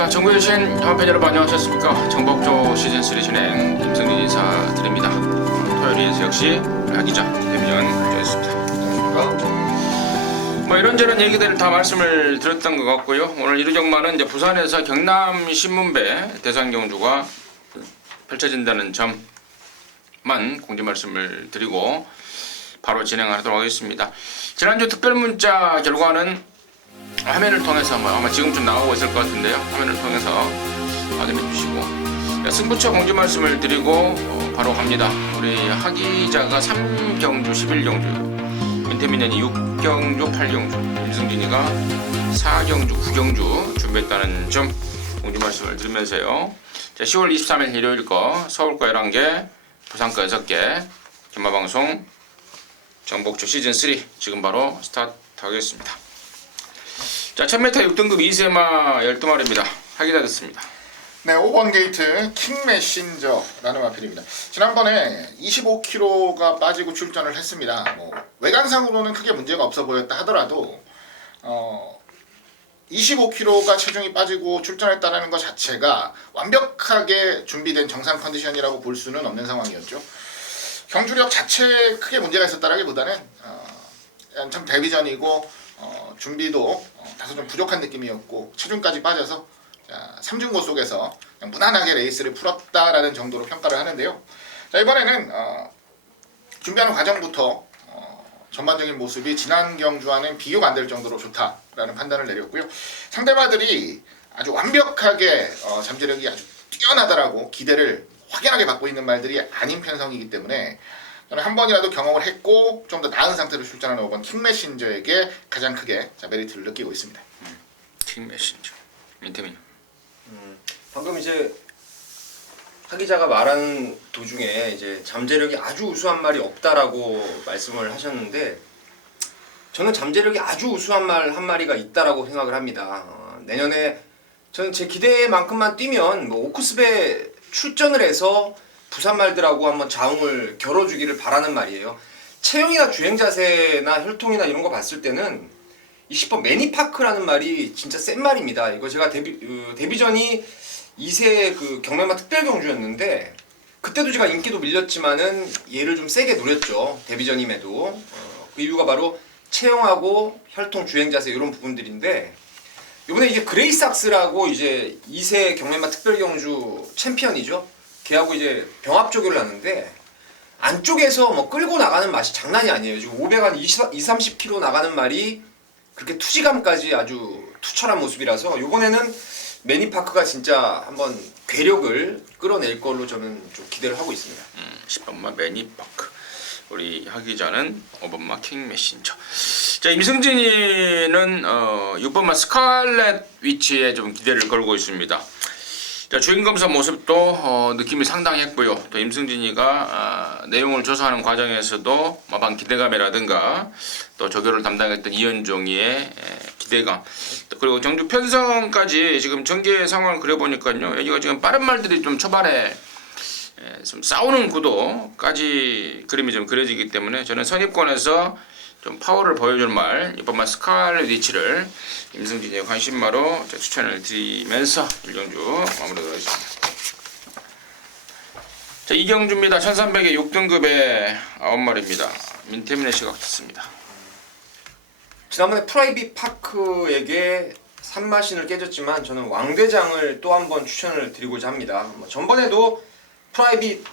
자, 전국에 계신 한편 여러분 안녕하셨습니까? 정복조 시즌3 진행 김성진 인사드립니다. 토요일에 역시 하기자 대변인 되었습니다. 뭐 이런저런 얘기들을 다 말씀을 드렸던 것 같고요. 오늘 이루정만은 이제 부산에서 경남 신문배 대상경주가 펼쳐진다는 점만 공지 말씀을 드리고 바로 진행하도록 하겠습니다. 지난주 특별문자 결과는 화면을 통해서 아마 지금쯤 나오고 있을 것 같은데요. 화면을 통해서 확인해 주시고 승부처 공지 말씀을 드리고 바로 갑니다. 우리 하기자가 3경주 11경주, 민태민연이 6경주 8경주, 임승진이가 4경주 9경주 준비했다는 점 공지 말씀을 드리면서요. 자, 10월 23일 일요일 거 서울 거 11개, 부산 거 6개 gem마방송 정복조 시즌3 지금 바로 스타트 하겠습니다. 자, 1000m 6등급 2세마 12마리입니다. 하기자 됐습니다. 네, 5번 게이트 킹메신저라는 마필입니다. 지난번에 25kg가 빠지고 출전을 했습니다. 외관상으로는 크게 문제가 없어 보였다 하더라도 25kg가 체중이 빠지고 출전했다는 것 자체가 완벽하게 준비된 정상 컨디션이라고 볼 수는 없는 상황이었죠. 경주력 자체에 크게 문제가 있었다라기보다는 참 데뷔전이고 준비도 다소 좀 부족한 느낌이었고 체중까지 빠져서 3중고 속에서 그냥 무난하게 레이스를 풀었다라는 정도로 평가를 하는데요. 자, 이번에는 준비하는 과정부터 전반적인 모습이 지난 경주와는 비교가 안 될 정도로 좋다라는 판단을 내렸고요. 상대마들이 아주 완벽하게 잠재력이 아주 뛰어나다라고 기대를 확연하게 받고 있는 말들이 아닌 편성이기 때문에 저는 한 번이라도 경험을 했고 좀 더 나은 상태로 출전하는 5번 킹메신저에게 가장 크게 메리트를 느끼고 있습니다. 킹메신저 민태민. 방금 이제 하기자가 말한 도중에 이제 잠재력이 아주 우수한 말이 없다라고 말씀을 하셨는데 저는 잠재력이 아주 우수한 말 한 마리가 있다라고 생각을 합니다. 내년에 저는 제 기대만큼만 뛰면 오크스배 출전을 해서 부산 말들하고 한번 자웅을 겨뤄주기를 바라는 말이에요. 체형이나 주행 자세나 혈통이나 이런 거 봤을 때는 이 10번 매니파크라는 말이 진짜 센 말입니다. 이거 제가 데뷔전이 2세 그 경매마 특별 경주였는데 그때도 제가 인기도 밀렸지만은 얘를 좀 세게 노렸죠. 데뷔전임에도 그 이유가 바로 체형하고 혈통, 주행 자세 이런 부분들인데 이번에 이게 그레이삭스라고 이제 2세 경매마 특별 경주 챔피언이죠. 걔하고 이제 병합 조교를 하는데 안쪽에서 뭐 끌고 나가는 맛이 장난이 아니에요. 지금 520-30km 나가는 말이 그렇게 투지감까지 아주 투철한 모습이라서 이번에는 매니파크가 진짜 한번 괴력을 끌어낼 걸로 저는 좀 기대를 하고 있습니다. 10번마 매니파크. 우리 하기자는 5번마 킹메신저. 자, 임승진이는 6번마 스칼렛 위치에 좀 기대를 걸고 있습니다. 자, 주행검사 모습도 느낌이 상당했고요. 또 임승진이가 내용을 조사하는 과정에서도 마방 기대감이라든가 또 조교를 담당했던 이현종이의 기대감, 또 그리고 경주 편성까지 지금 전개 상황을 그려보니까요, 여기가 지금 빠른 말들이 좀 초반에 좀 싸우는 구도까지 그림이 좀 그려지기 때문에 저는 선입권에서 좀 파워를 보여줄 말 이번만 스칼렛 위치를 임승진의 관심마로 추천을 드리면서 1경주 마무리하도록 하겠습니다. 자, 2경주입니다. 1300에 6등급의 9마리입니다. 민태민의 시각 듣습니다. 지난번에 프라이빗 파크에게 산마신을 깨졌지만 저는 왕대장을 또 한 번 추천을 드리고자 합니다. 전번에도 프라이빗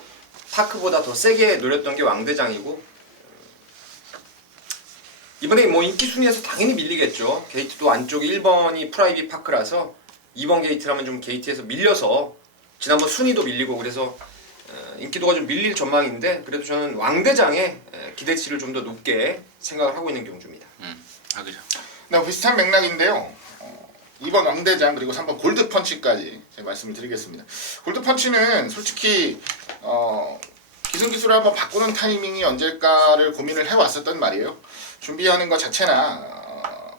파크보다 더 세게 노렸던 게 왕대장이고 이번에 뭐 인기 순위에서 당연히 밀리겠죠. 게이트도 안쪽에 1번이 프라이빗 파크라서 2번 게이트라면 좀 게이트에서 밀려서 지난번 순위도 밀리고 그래서 인기도가 좀 밀릴 전망인데 그래도 저는 왕대장의 기대치를 좀 더 높게 생각을 하고 있는 경주입니다. 하기자. 네, 비슷한 맥락인데요. 2번 왕대장 그리고 3번 골드펀치까지 제가 말씀을 드리겠습니다. 골드펀치는 솔직히 기술을 한번 바꾸는 타이밍이 언제일까를 고민을 해왔었단 말이에요. 준비하는 것 자체나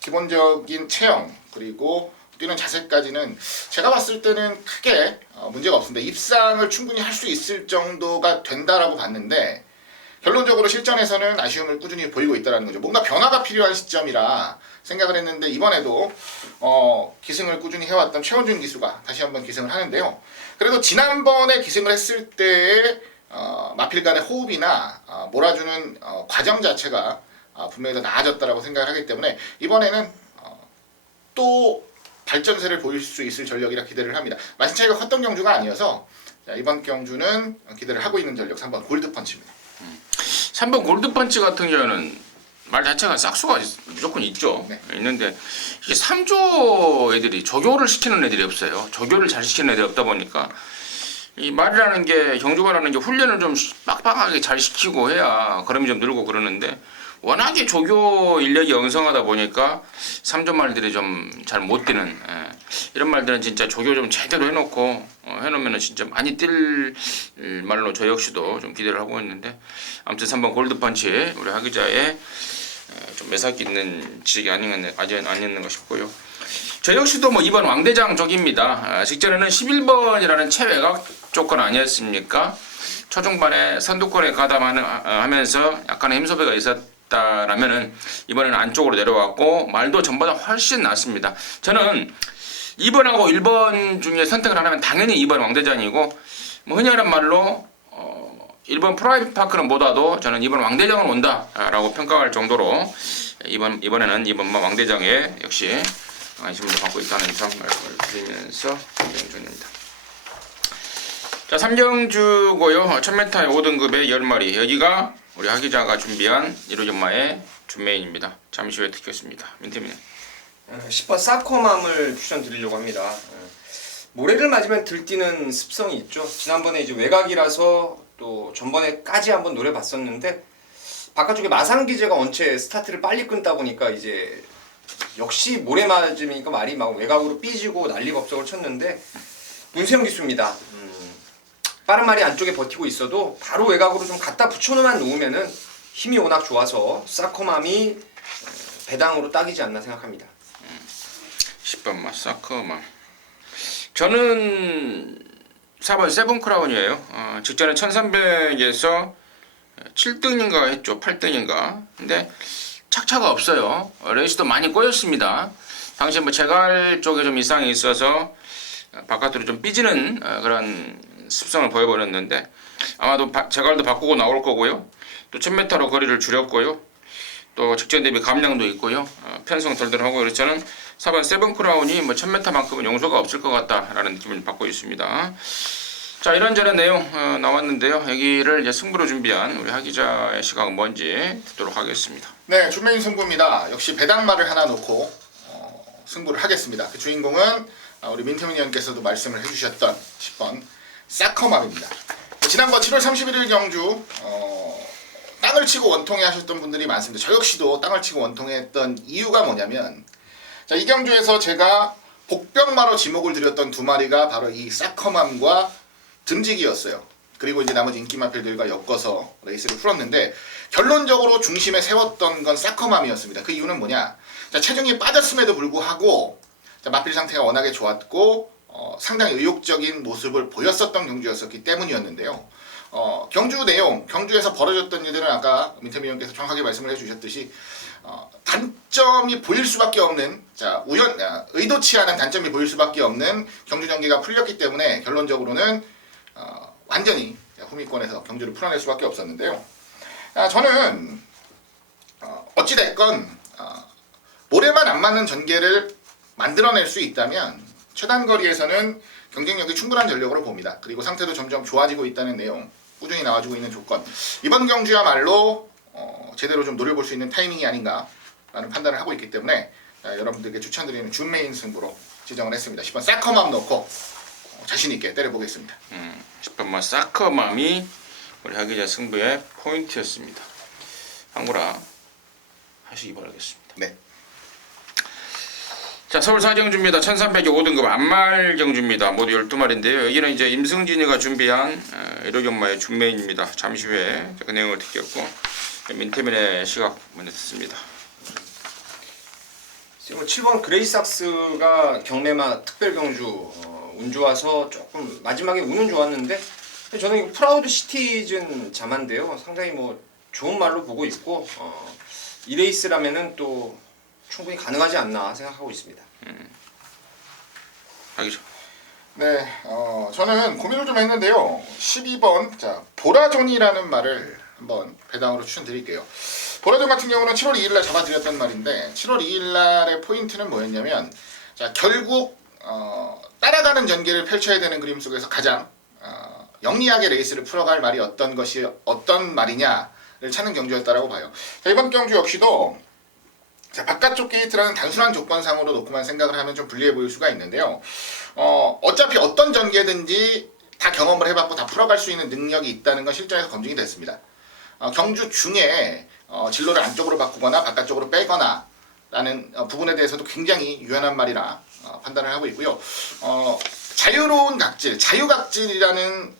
기본적인 체형 그리고 뛰는 자세까지는 제가 봤을 때는 크게 문제가 없습니다. 입상을 충분히 할 수 있을 정도가 된다라고 봤는데 결론적으로 실전에서는 아쉬움을 꾸준히 보이고 있다는 거죠. 뭔가 변화가 필요한 시점이라 생각을 했는데 이번에도 기승을 꾸준히 해왔던 최원준 기수가 다시 한번 기승을 하는데요. 그래도 지난번에 기승을 했을 때의 마필 간의 호흡이나 몰아주는 과정 자체가 분명히 더 나아졌다라고 생각을 하기 때문에 이번에는 또 발전세를 보일 수 있을 전력이라 기대를 합니다. 마진 차이가 컸던 경주가 아니어서 이번 경주는 기대를 하고 있는 전력 3번 골드펀치입니다. 3번 골드펀치 같은 경우는 말 자체가 싹수가 무조건 있죠. 네. 있는데 이게 3조 애들이 조교를 시키는 애들이 없어요. 조교를 잘 시키는 애들이 없다 보니까 이 말이라는 게 경주가라는 게 훈련을 좀 빡빡하게 잘 시키고 해야 걸음이 좀 늘고 그러는데 워낙에 조교 인력이 엉성하다 보니까 3조 말들이 좀 잘 못 뛰는 이런 말들은 진짜 조교 좀 제대로 해놓고 해놓으면 진짜 많이 뛸 말로 저 역시도 좀 기대를 하고 있는데 아무튼 3번 골드펀치 우리 하 기자의 좀 매사기 있는 지적이 아니었는가 싶고요. 저 역시도 뭐 이번 왕대장 쪽입니다. 직전에는 11번이라는 최외곽 조건 아니었습니까? 초중반에 선두권에 가담하면서 약간의 힘소배가 있었다라면은 이번에는 안쪽으로 내려왔고 말도 전보다 훨씬 낫습니다. 저는 2번하고 1번 중에 선택을 하라면 당연히 2번 왕대장이고 뭐 흔히 하는 말로 1번 프라이빗 파크는 못 와도 저는 2번 왕대장은 온다라고 평가할 정도로 이번에는 2번 왕대장에 역시 관심을 갖고 있다는 점 말씀을 드리면서 경주입니다. 자, 3경주고요. 1000m의 5등급의 10마리. 여기가 우리 하 기자가 준비한 1호전마의 준메인입니다. 잠시 후에 듣겠습니다. 민태민은 10번 사커맘을 추천드리려고 합니다. 모래를 맞으면 들뛰는 습성이 있죠. 지난번에 이제 외곽이라서 또 전번에까지 한번 노려봤었는데 바깥쪽에 마상기제가 원체 스타트를 빨리 끊다 보니까 이제 역시 모래 맞으니까 말이 막 외곽으로 삐지고 난리법석을 쳤는데 문세영 기수입니다. 빠른 말이 안쪽에 버티고 있어도 바로 외곽으로 좀 갖다 붙여놓으면 놓으면은 힘이 워낙 좋아서 사커맘이 배당으로 딱이지 않나 생각합니다. 10번 사커맘. 저는 4번 세븐크라운이에요. 직전에 1300에서 7등인가 했죠. 8등인가. 근데 착차가 없어요. 레이스도 많이 꼬였습니다. 당시 뭐 제갈 쪽에 좀 이상이 있어서 바깥으로 좀 삐지는 그런 습성을 보여버렸는데 아마도 제갈도 바꾸고 나올 거고요. 또 1000m로 거리를 줄였고요. 또 직전 대비 감량도 있고요. 편성 덜덜하고 그래서 저는 4번 세븐크라운이 뭐 1000m만큼은 용서가 없을 것 같다라는 느낌을 받고 있습니다. 자, 이런저런 내용 나왔는데요. 여기를 이제 승부로 준비한 우리 하 기자의 시각은 뭔지 듣도록 하겠습니다. 네, 준메인 승부입니다. 역시 배당말을 하나 놓고 승부를 하겠습니다. 그 주인공은 우리 민태민 의원께서도 말씀을 해주셨던 10번 사커맘입니다. 지난번 7월 31일 경주 땅을 치고 원통해 하셨던 분들이 많습니다. 저 역시도 땅을 치고 원통해 했던 이유가 뭐냐면 자, 이 경주에서 제가 복병마로 지목을 드렸던 두 마리가 바로 이 사커맘과 듬직이었어요. 그리고 이제 나머지 인기 마필들과 엮어서 레이스를 풀었는데 결론적으로 중심에 세웠던 건 사커맘이었습니다. 그 이유는 뭐냐? 자, 체중이 빠졌음에도 불구하고 자, 마필 상태가 워낙에 좋았고 상당히 의욕적인 모습을 보였었던 경주였었기 때문이었는데요. 경주 내용, 경주에서 벌어졌던 일들은 아까 민태민 의원께서 정확하게 말씀을 해주셨듯이 단점이 보일 수밖에 없는 자 의도치 않은 단점이 보일 수밖에 없는 경주 전개가 풀렸기 때문에 결론적으로는 완전히 후미권에서 경주를 풀어낼 수밖에 없었는데요. 저는 어찌됐건 모래만 안 맞는 전개를 만들어낼 수 있다면 최단 거리에서는 경쟁력이 충분한 전력으로 봅니다. 그리고 상태도 점점 좋아지고 있다는 내용 꾸준히 나와주고 있는 조건 이번 경주야말로 제대로 좀 노려볼 수 있는 타이밍이 아닌가라는 판단을 하고 있기 때문에 여러분들께 추천드리는 준메인 승부로 지정을 했습니다. 10번 사커맘 넣고 자신있게 때려보겠습니다. 10번 사커맘이 우리 하 기자 승부의 포인트였습니다. 한구라 하시기 바라겠습니다. 네. 자, 서울 사경주입니다. 1300의 5등급 안말 경주입니다. 모두 12마리인데요. 여기는 이제 임승진이가 준비한 1호경마의 준메인입니다. 잠시 후에 그 내용을 듣겠고 민태민의 시각 먼저 듣습니다. 7번 그레이삭스가 경매마 특별 경주 운 좋아서 조금 마지막에 운은 좋았는데 저는 이거 프라우드 시티즌 자만데요. 상당히 뭐 좋은 말로 보고 있고 이 레이스라면은 또 충분히 가능하지 않나 생각하고 있습니다. 하기죠. 네, 저는 고민을 좀 했는데요. 12번, 자, 보라존이라는 말을 한번 배당으로 추천드릴게요. 보라존 같은 경우는 7월 2일 날 잡아드렸던 말인데, 7월 2일 날의 포인트는 뭐였냐면, 자, 결국, 따라가는 전개를 펼쳐야 되는 그림 속에서 가장, 영리하게 레이스를 풀어갈 말이 어떤 말이냐를 찾는 경주였다라고 봐요. 자, 이번 경주 역시도, 자, 바깥쪽 게이트라는 단순한 조건상으로 놓고만 생각을 하면 좀 불리해 보일 수가 있는데요. 어차피 어떤 전개든지 다 경험을 해봤고 다 풀어갈 수 있는 능력이 있다는 건 실전에서 검증이 됐습니다. 경주 중에 진로를 안쪽으로 바꾸거나 바깥쪽으로 빼거나 라는 부분에 대해서도 굉장히 유연한 말이라 판단을 하고 있고요. 자유로운 각질, 자유각질이라는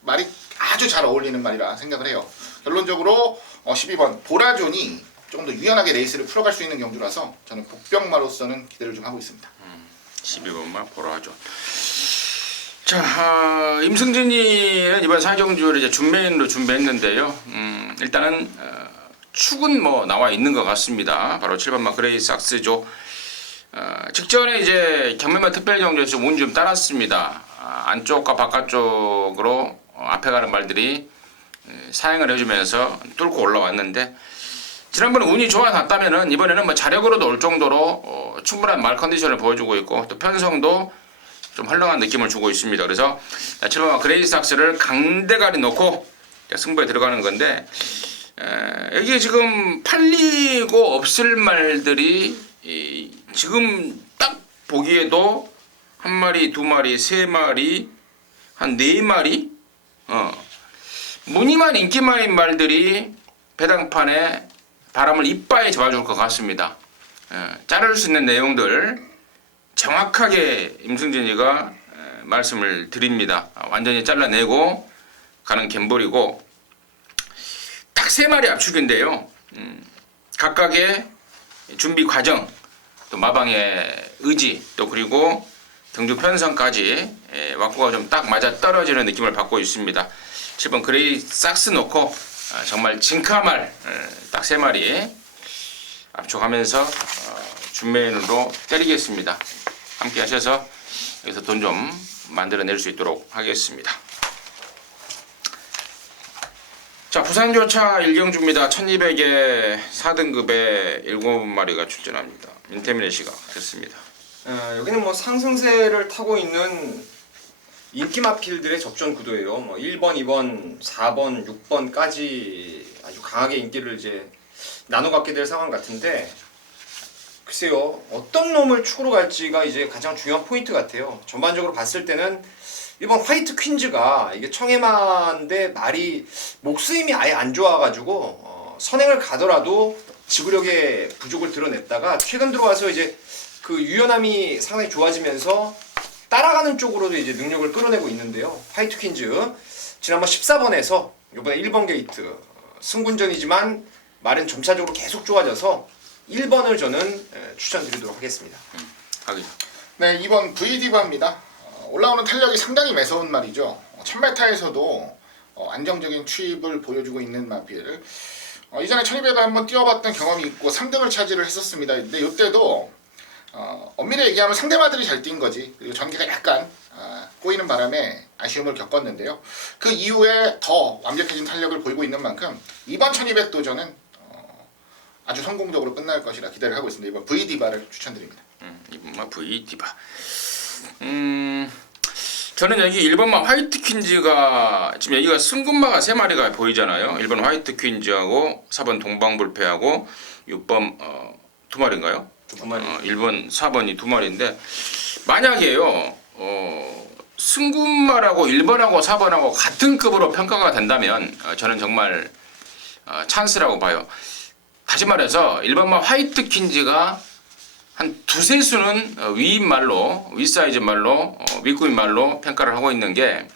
말이 아주 잘 어울리는 말이라 생각을 해요. 결론적으로 12번 보라존이 조금 더 유연하게 레이스를 풀어갈 수 있는 경주라서 저는 복병마로서는 기대를 좀 하고 있습니다. 12번만 보라존. 자, 임승진이는 이번 4경주를 이제 준메인으로 준비했는데요. 일단은 축은 뭐 나와 있는 것 같습니다. 바로 7번마 그레이스 악스죠. 직전에 이제 경매만 특별경주에서 좀 운 좀 따랐습니다. 안쪽과 바깥쪽으로 앞에 가는 말들이 사행을 해주면서 뚫고 올라왔는데 지난번에 운이 좋아졌다면은 이번에는 뭐 자력으로도 올 정도로 충분한 말 컨디션을 보여주고 있고 또 편성도 좀 헐렁한 느낌을 주고 있습니다. 그래서 7번마 그레이스 악스를 강대가리 놓고 승부에 들어가는 건데 여기에 지금 팔리고 없을 말들이 지금 딱 보기에도 한 마리, 두 마리, 세 마리, 한 네 마리 무늬만 인기만인 말들이 배당판에 바람을 이빠이 잡아줄 것 같습니다. 자를 수 있는 내용들 정확하게 임승진이가 말씀을 드립니다. 완전히 잘라내고 가는 갬블이고 딱 세 마리 압축인데요. 각각의 준비 과정, 또 마방의 의지, 또 그리고 경주 편성까지 왁구가 좀 딱 맞아 떨어지는 느낌을 받고 있습니다. 7번 그레이 삭스 놓고 정말 징카말 딱 세 마리 압축하면서 준메인으로 때리겠습니다. 함께 하셔서 여기서 돈 좀 만들어낼 수 있도록 하겠습니다. 자, 부산교차 1경주입니다. 1200에 4등급에 7마리가 출전합니다. 민태민의 시가 됐습니다. 여기는 뭐 상승세를 타고 있는 인기마필들의 접전 구도예요. 뭐 1번, 2번, 4번, 6번까지 아주 강하게 인기를 이제 나눠 갖게 될 상황 같은데 글쎄요. 어떤 놈을 축으로 갈지가 이제 가장 중요한 포인트 같아요. 전반적으로 봤을 때는 1번 화이트 퀸즈가 이게 청해만데 말이 목수임이 아예 안 좋아가지고 선행을 가더라도 지구력의 부족을 드러냈다가 최근 들어와서 이제 그 유연함이 상당히 좋아지면서 따라가는 쪽으로도 이제 능력을 끌어내고 있는데요. 화이트 퀸즈 지난번 14번에서 이번에 1번 게이트 승군전이지만 말은 점차적으로 계속 좋아져서 1번을 저는 추천드리도록 하겠습니다. 네, 2번 V디바입니다. 올라오는 탄력이 상당히 매서운 말이죠. 1000m에서도 안정적인 추입을 보여주고 있는 마필. 이전에 1200에 한번 뛰어봤던 경험이 있고 3등을 차지를 했었습니다. 근데 이때도 엄밀히 얘기하면 상대마들이 잘 뛴 거지. 그리고 전개가 약간 꼬이는 바람에 아쉬움을 겪었는데요. 그 이후에 더 완벽해진 탄력을 보이고 있는 만큼 이번 1200 도전은 아주 성공적으로 끝날 것이라 기대를 하고 있습니다. 이번 V디바를 추천드립니다. 이번만 V디바. 저는 여기 1번마 화이트 퀸즈가 지금 여기가 승군마가 3마리가 보이잖아요. 1번 화이트 퀸즈하고 4번 동방불패하고 6번 2마리인가요? 2마리. 1번 4번이 2마리인데 만약에요 승군마라고 1번하고 4번하고 같은 급으로 평가가 된다면 저는 정말 찬스라고 봐요. 다시 말해서 1번마 화이트 퀸즈가 한 두세 수는 위인 말로, 윗사이즈 말로, 윗구인 말로 평가를 하고 있는 게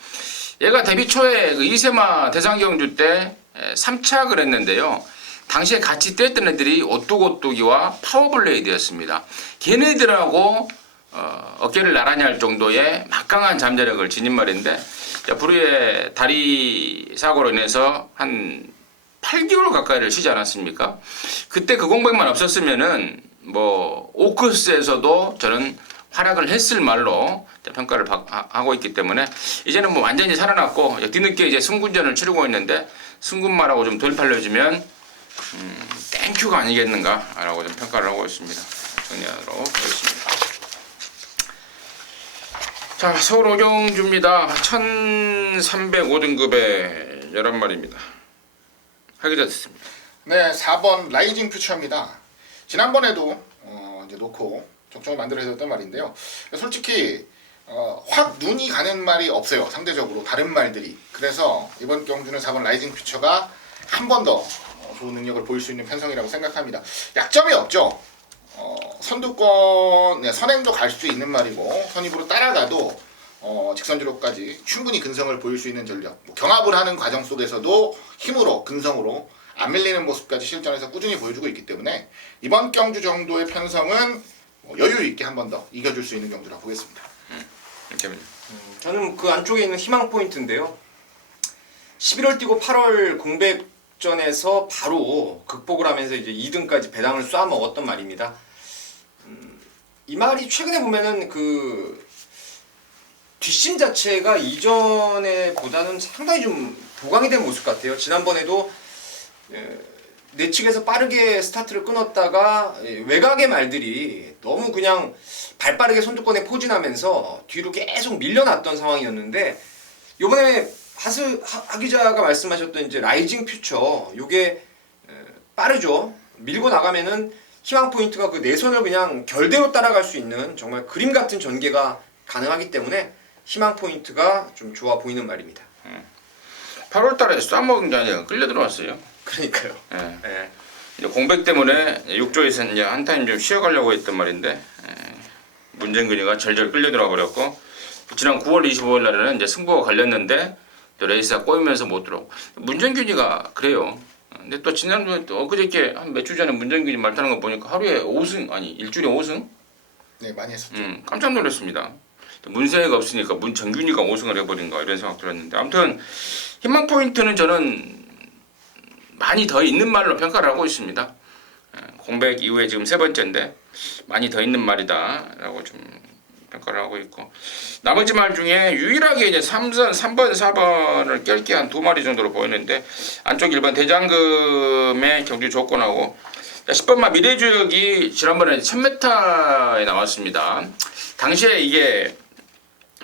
얘가 데뷔 초에 그 이세마 대상경주 때 3착을 했는데요. 당시에 같이 뛰었던 애들이 오뚜고뚜기와 파워블레이드였습니다. 걔네들하고 어깨를 나란히 할 정도의 막강한 잠재력을 지닌 말인데 불후의 다리 사고로 인해서 한 8개월 가까이를 쉬지 않았습니까? 그때 그 공백만 없었으면은 뭐 오크스에서도 저는 활약을 했을 말로 평가를 하고 있기 때문에 이제는 뭐 완전히 살아났고 뒤늦게 이제 승군전을 치르고 있는데 승군말하고 좀 돌팔려주면 땡큐가 아니겠는가라고 좀 평가를 하고 있습니다. 정리하도록 하겠습니다. 자, 서울 오경주입니다. 1305등급의 11마리입니다. 하기자 됐습니다. 네, 4번 라이징 퓨처입니다. 지난번에도 이제 놓고 적정을 만들어 했던 말인데요. 솔직히 확 눈이 가는 말이 없어요. 상대적으로 다른 말들이. 그래서 이번 경주는 4번 라이징 퓨처가 한 번 더 좋은 능력을 보일 수 있는 편성이라고 생각합니다. 약점이 없죠. 선두권, 선행도 갈 수 있는 말이고 선입으로 따라가도 직선주로까지 충분히 근성을 보일 수 있는 전력. 경합을 하는 과정 속에서도 힘으로 근성으로 안 밀리는 모습까지 실전에서 꾸준히 보여주고 있기 때문에 이번 경주 정도의 편성은 여유 있게 한 번 더 이겨줄 수 있는 경주라고 보겠습니다. 저는 그 안쪽에 있는 희망 포인트인데요. 11월 뛰고 8월 공백전에서 바로 극복을 하면서 이제 2등까지 배당을 쏴 먹었던 말입니다. 이 말이 최근에 보면은 그 뒷심 자체가 이전에 보다는 상당히 좀 보강이 된 모습 같아요. 지난번에도 내측에서 빠르게 스타트를 끊었다가 외곽의 말들이 너무 그냥 발빠르게 선두권에 포진하면서 뒤로 계속 밀려났던 상황이었는데 이번에 하 기자가 말씀하셨던 이제 라이징 퓨처 요게 빠르죠. 밀고 나가면은 희망 포인트가 그 내선을 그냥 결대로 따라갈 수 있는 정말 그림 같은 전개가 가능하기 때문에 희망 포인트가 좀 좋아 보이는 말입니다. 8월달에 쏴먹은 게 아니라 끌려 들어왔어요. 그러니까요. 예. 이제 공백 때문에 육조에서 이제 한 타임 좀 쉬어가려고 했던 말인데 문정근이가 절절 끌려 들어와 버렸고 지난 9월 25일 날에는 이제 승부가 갈렸는데 또 레이스가 꼬이면서 못 들어오고 문정균이가 그래요. 근데 또 지난주에 또 엊그저께 한 몇 주 전에 문정균이 말 타는 거 보니까 하루에 5승 아니 일주일에 5승? 네, 많이 했었죠. 깜짝 놀랐습니다. 문세가 없으니까 문정균이가 5승을 해버린가 이런 생각 들었는데 아무튼 희망 포인트는 저는 많이 더 있는 말로 평가를 하고 있습니다. 공백 이후에 지금 세 번째인데 많이 더 있는 말이다라고 좀 평가를 하고 있고 나머지 말 중에 유일하게 이제 3번, 4번을 깰 게 한 2마리 정도로 보이는데 안쪽 1번 대장금의 경주 조건하고 10번 마 미래주역이 지난번에 1000m에 나왔습니다. 당시에 이게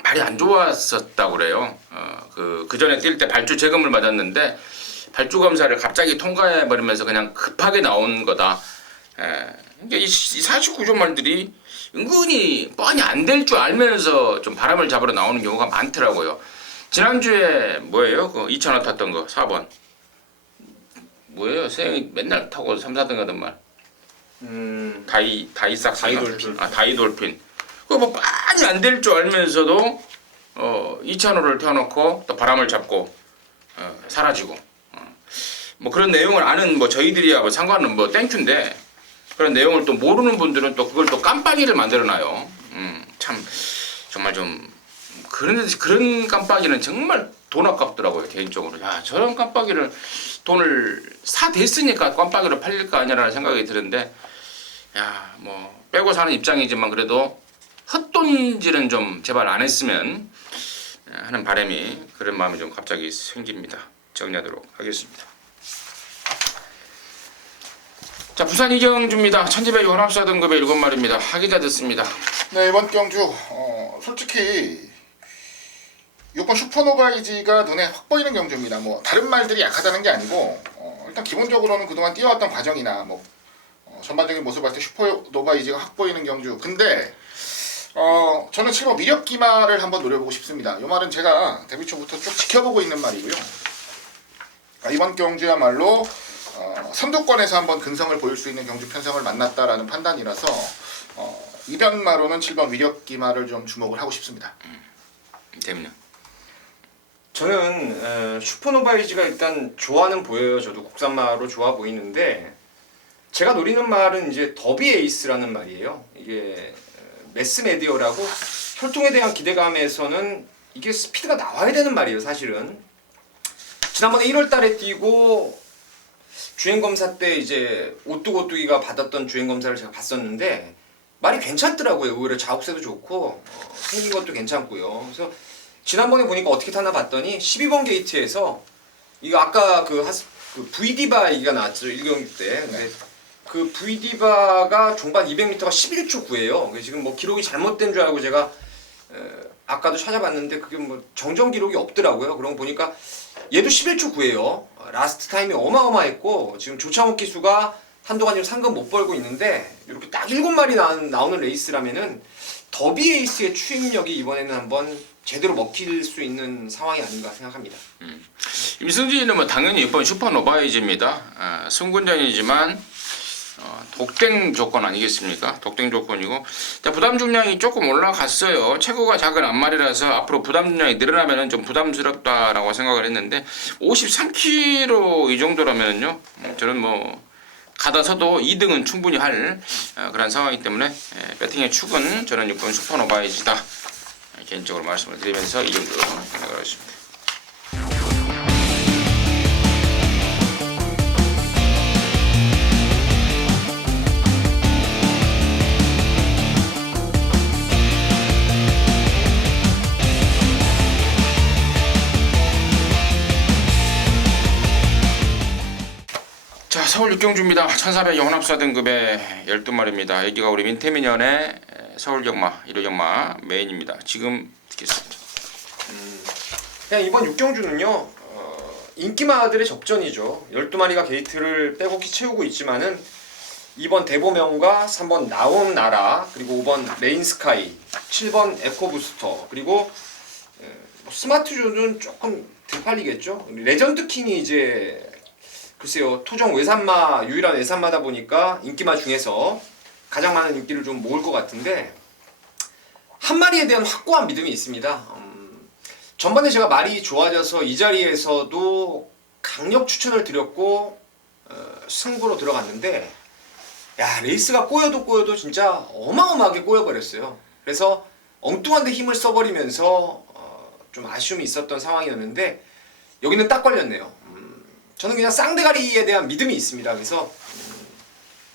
발이 안 좋았었다고 그래요. 그 전에 뛸 때 발주 재검을 맞았는데 발주 검사를 갑자기 통과해 버리면서 그냥 급하게 나온 거다. 그러니까 이 49조 말들이 은근히 뻔히 안 될 줄 알면서 좀 바람을 잡으러 나오는 경우가 많더라고요. 지난주에 뭐예요? 그 2,000원 탔던 거 4번. 뭐예요? 세영이 맨날 타고 3, 4등 하던 말. 다이삭스. 다이돌핀. 다이돌핀. 그거 뭐 뻔히 안 될 줄 알면서도 2,000원을 태워놓고 또 바람을 잡고 사라지고. 뭐 그런 내용을 아는 뭐 저희들이야 뭐 상관은 뭐 땡큐인데 그런 내용을 또 모르는 분들은 또 그걸 또 깜빡이를 만들어놔요. 참 정말 좀 그런 깜빡이는 정말 돈 아깝더라고요 개인적으로. 야 저런 깜빡이를 돈을 사댔으니까 깜빡이로 팔릴 거 아니라는 생각이 드는데 야 뭐 빼고 사는 입장이지만 그래도 헛돈질은 좀 제발 안 했으면 하는 바람이 그런 마음이 좀 갑자기 생깁니다. 정리하도록 하겠습니다. 자 부산 이경주입니다. 1264 등급의 7마리입니다. 하기자 됐습니다. 네, 이번 경주 솔직히 6번 슈퍼노바이지가 눈에 확 보이는 경주입니다. 뭐 다른 말들이 약하다는 게 아니고 일단 기본적으로는 그동안 뛰어왔던 과정이나 뭐 전반적인 모습을 봤을 때 슈퍼노바이지가 확 보이는 경주. 근데 저는 7번 위력 기마를 한번 노려보고 싶습니다. 이 말은 제가 데뷔 초부터 쭉 지켜보고 있는 말이고요. 이번 경주야말로 선두권에서 한번 근성을 보일 수 있는 경주 편성을 만났다라는 판단이라서 이변마로는 7번 위력기마를 좀 주목을 하고 싶습니다. 재밌네. 저는 슈퍼노바이지가 일단 좋아는 보여요. 저도 국산마로 좋아 보이는데 제가 노리는 말은 이제 더비 에이스라는 말이에요. 이게 매스 메디어라고 혈통에 대한 기대감에서는 이게 스피드가 나와야 되는 말이에요. 사실은 지난번에 1월달에 뛰고 주행 검사 때 이제 오뚜기가 받았던 주행 검사를 제가 봤었는데 말이 괜찮더라고요. 의외로 자국세도 좋고 생긴 것도 괜찮고요. 그래서 지난번에 보니까 어떻게 타나 봤더니 12번 게이트에서 이거 아까 그 VD바 얘기가 나왔죠. 1경기 때. 근데 그 VD바가 종반 200m가 11초 9예요. 지금 뭐 기록이 잘못된 줄 알고 제가 아까도 찾아봤는데 그게 뭐 정정 기록이 없더라고요. 그런 거 보니까 얘도 11초 9예요. 라스트 타임이 어마어마했고 지금 조창욱 기수가 한동안 좀 상금 못 벌고 있는데 이렇게 딱 7마리 나오는 레이스라면은 더비 에이스의 추임력이 이번에는 한번 제대로 먹힐 수 있는 상황이 아닌가 생각합니다. 임승진은 뭐 당연히 이번 슈퍼노바이즈입니다. 승군전이지만 독땡 조건 아니겠습니까? 독땡 조건이고 자, 부담 중량이 조금 올라갔어요. 체구가 작은 앞말이라서 앞으로 부담 중량이 늘어나면 좀 부담스럽다라고 생각을 했는데 53kg 이 정도라면요 저는 뭐 가다서도 2등은 충분히 할 그런 상황이기 때문에 배팅의 축은 저는 6번 슈퍼노바이즈다 개인적으로 말씀을 드리면서 이 정도로 생각을 하겠습니다. 자, 서울 육경주입니다. 1400 연합사 등급의 12마리입니다. 여기가 우리 민태민연의 서울경마, 1호경마 메인입니다. 지금 듣겠습니다. 그냥 이번 육경주는요 인기마들의 접전이죠. 12마리가 게이트를 빼곡히 채우고 있지만은 2번 대보명과 3번 나온나라 그리고 5번 레인스카이 7번 에코부스터 그리고 스마트존은 조금 덜 팔리겠죠. 레전드킹이 이제 글쎄요 토종 외산마 유일한 외산마다 보니까 인기마 중에서 가장 많은 인기를 좀 모을 것 같은데 한 마리에 대한 확고한 믿음이 있습니다. 전반에 제가 말이 좋아져서 이 자리에서도 강력 추천을 드렸고 승부로 들어갔는데 야 레이스가 꼬여도 진짜 어마어마하게 꼬여버렸어요. 그래서 엉뚱한데 힘을 써버리면서 좀 아쉬움이 있었던 상황이었는데 여기는 딱 걸렸네요. 저는 그냥 쌍대가리에 대한 믿음이 있습니다. 그래서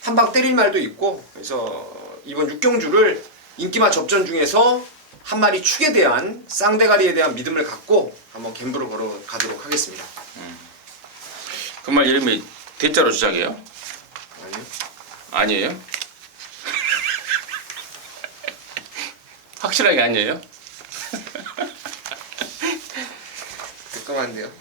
한 방 때릴 말도 있고 그래서 이번 육경주를 인기마 접전 중에서 한 마리 축에 대한 쌍대가리에 대한 믿음을 갖고 한번 갬블을 걸어가도록 하겠습니다. 그 말 이름이 대자로 시작해요? 아니요? 아니에요? 확실하게 아니에요? 뜨끔한데요?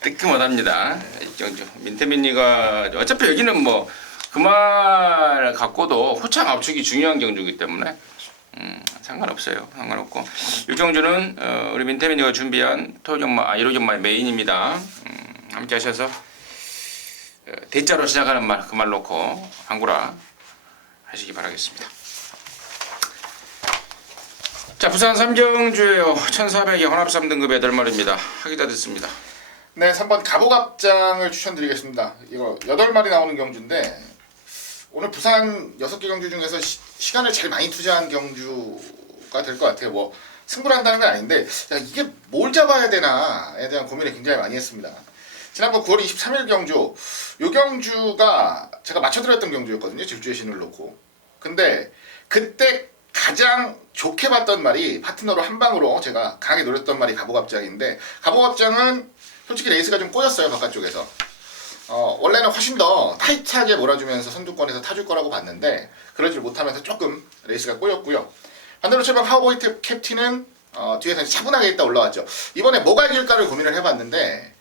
뜨끔하답니다. 육경주 민태민이가 어차피 여기는 뭐 그 말 갖고도 호창 압축이 중요한 경주이기 때문에 상관없어요. 상관없고 육경주는 우리 민태민이가 준비한 토요경마 1호경마의 메인입니다. 함께 하셔서 대자로 시작하는 말 그 말 놓고 안구라 하시기 바라겠습니다. 자, 부산 삼경주에요. 1400의 혼합 3등급 8마리입니다. 하기 다 됐습니다. 네, 3번 가보갑장을 추천드리겠습니다. 이거 8마리 나오는 경주인데 오늘 부산 6개 경주 중에서 시간을 제일 많이 투자한 경주가 될 것 같아요. 뭐 승부를 한다는 건 아닌데 야, 이게 뭘 잡아야 되나에 대한 고민을 굉장히 많이 했습니다. 지난번 9월 23일 경주 요 경주가 제가 맞춰드렸던 경주였거든요. 질주의 신을 놓고. 근데 그때 가장 좋게 봤던 말이 파트너로 한 방으로 제가 강하게 노렸던 말이 가보갑장인데 가보갑장은 솔직히 레이스가 좀 꼬였어요. 바깥쪽에서. 원래는 훨씬 더 타이트하게 몰아주면서 선두권에서 타줄 거라고 봤는데 그러질 못하면서 조금 레이스가 꼬였고요. 반대로 7번 파워보이 캡틴은 뒤에서 차분하게 있다 올라왔죠. 이번에 뭐가 이길까를 고민을 해봤는데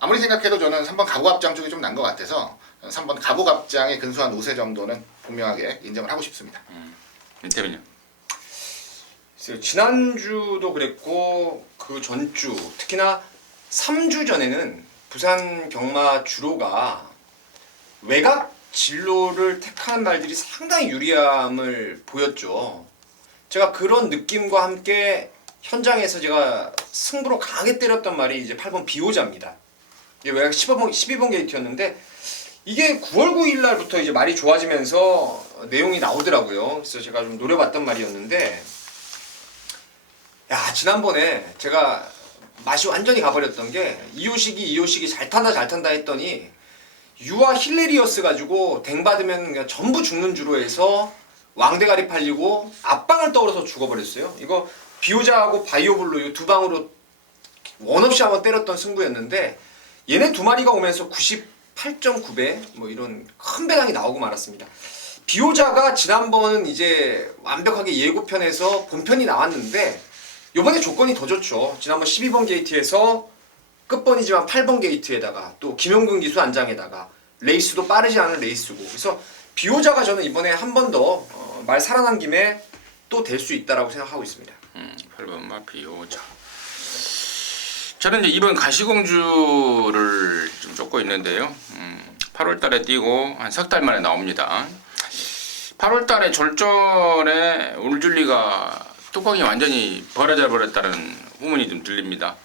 아무리 생각해도 저는 3번 가보갑장 쪽이 좀 난 것 같아서 3번 가보갑장의 근소한 우세 정도는 분명하게 인정을 하고 싶습니다. 민태민요. 지난주도 그랬고 그 전주 특히나 3주 전에는 부산 경마 주로가 외곽 진로를 택하는 말들이 상당히 유리함을 보였죠. 제가 그런 느낌과 함께 현장에서 제가 승부로 강하게 때렸던 말이 이제 8번 비호자입니다. 이게 외곽 12번 게이트였는데 이게 9월 9일 날부터 이제 말이 좋아지면서 내용이 나오더라고요. 그래서 제가 좀 노려봤던 말이었는데 야 지난번에 제가 맛이 완전히 가버렸던 게 이호식이 잘 탄다 했더니 유아 힐레리어스 가지고 댕 받으면 그냥 전부 죽는 주로 해서 왕대가리 팔리고 앞방을 떠올려서 죽어버렸어요. 이거 비오자하고 바이오블루 이 두 방으로 원 없이 한번 때렸던 승부였는데 얘네 두 마리가 오면서 98.9배 뭐 이런 큰 배당이 나오고 말았습니다. 비오자가 지난번 이제 완벽하게 예고편에서 본편이 나왔는데 이번에 조건이 더 좋죠. 지난번 12번 게이트에서 끝번이지만 8번 게이트에다가 또 김용근 기수 안장에다가 레이스도 빠르지 않은 레이스고 그래서 비오자가 저는 이번에 한 번 더 말 살아난 김에 또 될 수 있다라고 생각하고 있습니다. 8번 마 비오자. 저는 이제 이번 가시공주를 좀 쫓고 있는데요. 8월달에 뛰고 한 석 달 만에 나옵니다. 8월달에 졸전에 울줄리가 뚜껑이 완전히 벌어져 버렸다는 후문이 좀 들립니다.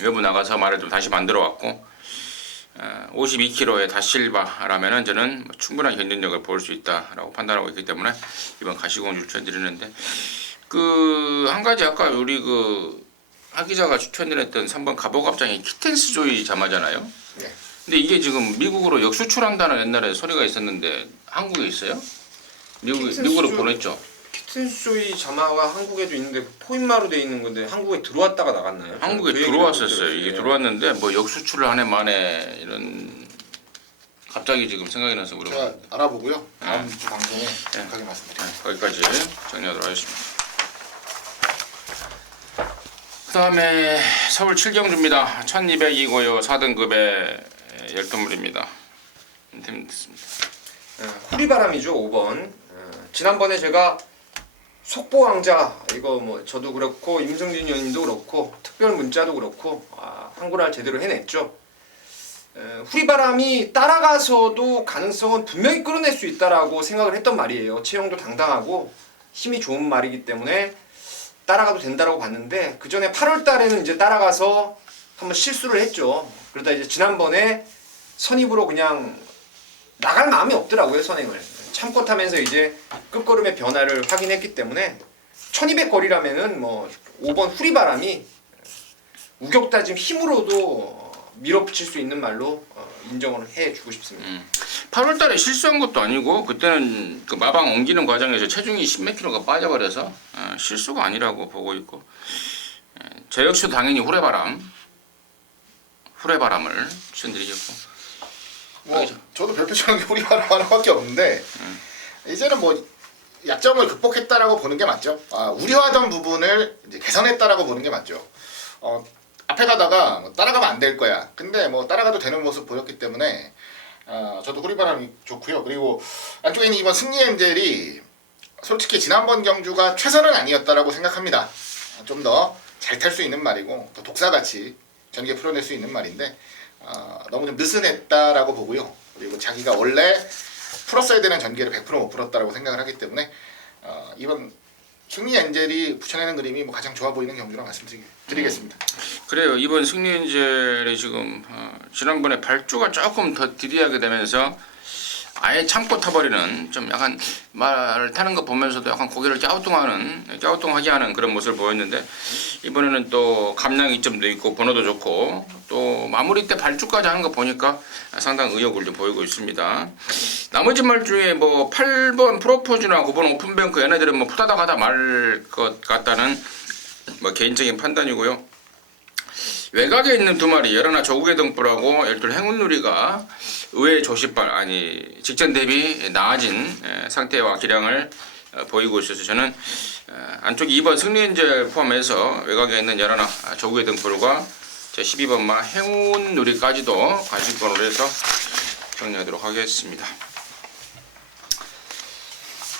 외부 나가서 말을 좀 다시 만들어 왔고 52kg의 다실바라면은 저는 충분한 경쟁력을 보일 수 있다라고 판단하고 있기 때문에 이번 가시공주를 추천드리는데 그 한 가지 아까 우리 그 하 기자가 추천드렸던 3번 가보갑장이 키텐스 조이 자마잖아요. 네. 근데 이게 지금 미국으로 역수출한다는 옛날에 소리가 있었는데 한국에 있어요? 미국으로 보냈죠. 키튼쇼이 자마가 한국에도 있는데 포인마로 돼 있는 건데 한국에 들어왔다가 나갔나요? 한국에 그 얘기를 들어왔었어요. 못 이게 들었어요. 들어왔는데 뭐 역수출을 한 해 만에 이런 갑자기 지금 생각이 나서 제가 물어봤는데 알아보고요. 다음 주 방송에 정확하게 말씀드릴게요. 거기까지 정리하도록 하겠습니다. 그 다음에 서울 7경주입니다. 1202고요. 4등급의 12물입니다. 재밌습니다. 후리바람이죠 5번. 지난번에 제가 속보왕자 이거 뭐 저도 그렇고 임성진 의원님도 그렇고 특별 문자도 그렇고 항구를 제대로 해냈죠. 후리바람이 따라가서도 가능성은 분명히 끌어낼 수 있다라고 생각을 했던 말이에요. 체형도 당당하고 힘이 좋은 말이기 때문에 따라가도 된다라고 봤는데 그 전에 8월 달에는 이제 따라가서 한번 실수를 했죠. 그러다 이제 지난번에 선입으로 그냥 나갈 마음이 없더라고요 선행을. 참고 타면서 이제 끝걸음의 변화를 확인했기 때문에 1200 거리라면은 뭐 5번 후리바람이 우격다짐 힘으로도 밀어붙일 수 있는 말로 인정을 해주고 싶습니다. 8월달에 실수한 것도 아니고 그때는 그 마방 옮기는 과정에서 체중이 10몇 킬로가 빠져버려서 실수가 아니라고 보고 있고 저 역시도 당연히 후레바람을 추천드리겠고 뭐 저도 별표처럼 우리말 하나밖에 없는데 이제는 뭐 약점을 극복했다라고 보는 게 맞죠. 우려하던 부분을 이제 개선했다라고 보는 게 맞죠. 앞에 가다가 뭐 따라가면 안 될 거야. 근데 뭐 따라가도 되는 모습 보였기 때문에 저도 후리바람이 좋고요. 그리고 안쪽에 있는 이번 승리 엔젤이 솔직히 지난번 경주가 최선은 아니었다라고 생각합니다. 좀 더 잘 탈 수 있는 말이고 또 독사같이 전개 풀어낼 수 있는 말인데 너무 좀 느슨했다라고 보고요. 그리고 자기가 원래 풀었어야 되는 전개를 100% 못 풀었다라고 생각을 하기 때문에 이번 승리 엔젤이 붙여내는 그림이 뭐 가장 좋아 보이는 경주라 말씀드리겠습니다. 그래요. 이번 승리 엔젤이 지금 지난번에 발주가 조금 더 디디하게 되면서 아예 참고 타버리는 좀 약간 말을 타는 거 보면서도 약간 고개를 갸우뚱하게 하는 그런 모습을 보였는데 이번에는 또 감량 이점도 있고 번호도 좋고 또 마무리 때 발주까지 하는 거 보니까 상당히 의욕을 좀 보이고 있습니다. 나머지 말 중에 뭐 8번 프로포즈나 9번 오픈뱅크 얘네들은 뭐 푸다다 가다 말 것 같다는 뭐 개인적인 판단이고요. 외곽에 있는 두 마리 열하나 조국의 등불하고 12 행운누리가 의외의 조시발 직전 대비 나아진 상태와 기량을 보이고 있어서 저는 안쪽 2번 승리엔젤 포함해서 외곽에 있는 열하나 조국의 등불과 제 12번마 행운누리까지도 관심권으로 해서 정리하도록 하겠습니다.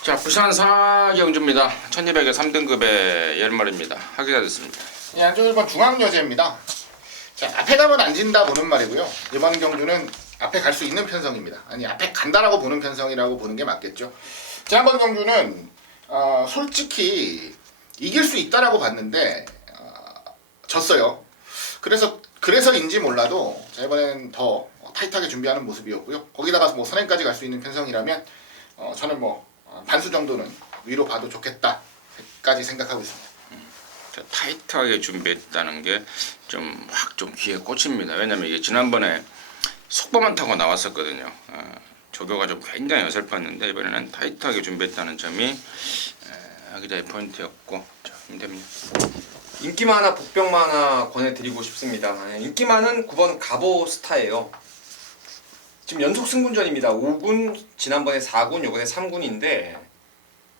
자, 부산 4경주입니다. 1200에 3등급의 10마리입니다. 하기가 됐습니다. 안쪽 1번 중앙여제입니다. 자, 앞에 가면 안 진다 보는 말이고요. 이번 경주는 앞에 갈 수 있는 편성입니다. 앞에 간다라고 보는 편성이라고 보는 게 맞겠죠. 지난번 경주는 솔직히 이길 수 있다라고 봤는데 졌어요. 그래서인지 몰라도 자, 이번엔 더 타이트하게 준비하는 모습이었고요. 거기다가 뭐 선행까지 갈 수 있는 편성이라면 저는 뭐 반수 정도는 위로 봐도 좋겠다까지 생각하고 있습니다. 타이트하게 준비했다는 게 좀 귀에 꽂힙니다. 왜냐면 이게 지난번에 속보만 타고 나왔었거든요. 조교가 좀 굉장히 어설펐는데 이번에는 타이트하게 준비했다는 점이 하기자의 포인트였고. 자, 임대민요. 인기 만화 복병 만화 권해드리고 싶습니다. 인기 만은 9번 가보스타예요. 지금 연속 승군전입니다. 5군, 지난번에 4군, 이번에 3군인데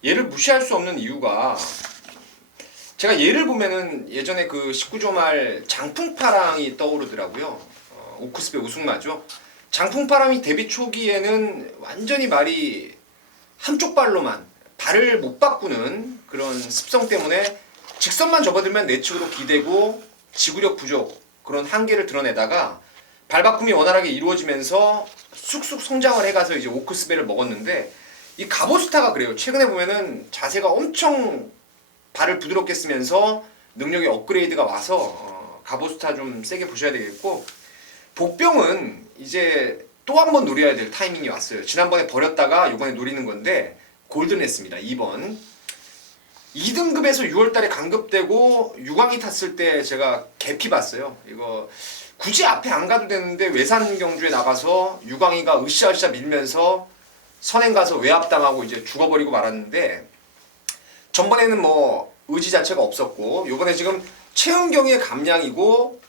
얘를 무시할 수 없는 이유가 제가 얘를 보면은 예전에 그 19조 말 장풍파랑이 떠오르더라고요. 오크스배 우승마죠. 장풍파랑이 데뷔 초기에는 완전히 말이 한쪽 발로만 발을 못 바꾸는 그런 습성 때문에 직선만 접어들면 내측으로 기대고 지구력 부족 그런 한계를 드러내다가 발바꿈이 원활하게 이루어지면서 쑥쑥 성장을 해가서 이제 오크스배를 먹었는데 이 가보스타가 그래요. 최근에 보면은 자세가 엄청 발을 부드럽게 쓰면서 능력의 업그레이드가 와서 가보스타 좀 세게 보셔야 되겠고 복병은 이제 또 한 번 노려야 될 타이밍이 왔어요. 지난번에 버렸다가 이번에 노리는 건데 골든했습니다. 2번 2등급에서 6월달에 강급되고 유광이 탔을 때 제가 개피 봤어요. 이거 굳이 앞에 안 가도 되는데 외산 경주에 나가서 유광이가 으쌰으쌰 밀면서 선행 가서 외압당하고 이제 죽어버리고 말았는데 전번에는 뭐 의지 자체가 없었고 요번에 지금 최은경의 감량이고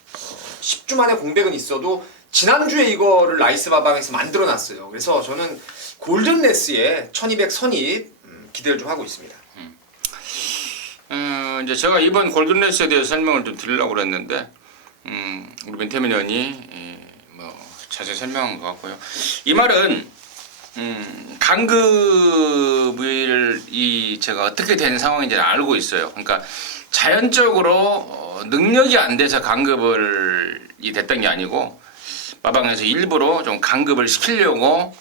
10주 만에 공백은 있어도 지난주에 이거를 라이스 바방에서 만들어놨어요. 그래서 저는 골든레스에 1200 선입 기대를 좀 하고 있습니다. 이제 제가 이번 골든레스에 대해서 설명을 좀 드리려고 그랬는데 우리 민태민 의원이 뭐 자세히 설명한 것 같고요. 이 말은 강급을 제가 어떻게 된 상황인지 알고 있어요. 그러니까 자연적으로 능력이 안 돼서 강급이 됐던 게 아니고 마방에서 일부러 좀 강급을 시키려고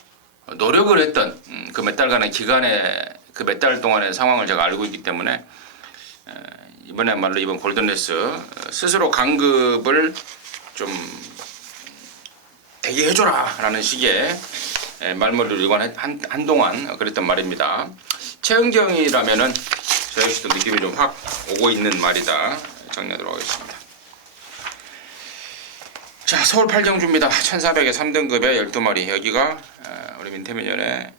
노력을 했던 그 몇 달간의 기간에 그 몇 달 동안의 상황을 제가 알고 있기 때문에 이번에야말로 이번 골든레스 스스로 강급을 좀 되게 해줘라 라는 식의 말머리를 이건 한동안 그랬던 말입니다. 최은경이라면은 저 역시도 느낌이 좀 확 오고 있는 말이다 정리하도록 하겠습니다. 자, 서울 8경주입니다. 1400에 3등급에 12마리. 여기가 우리 민태민 연의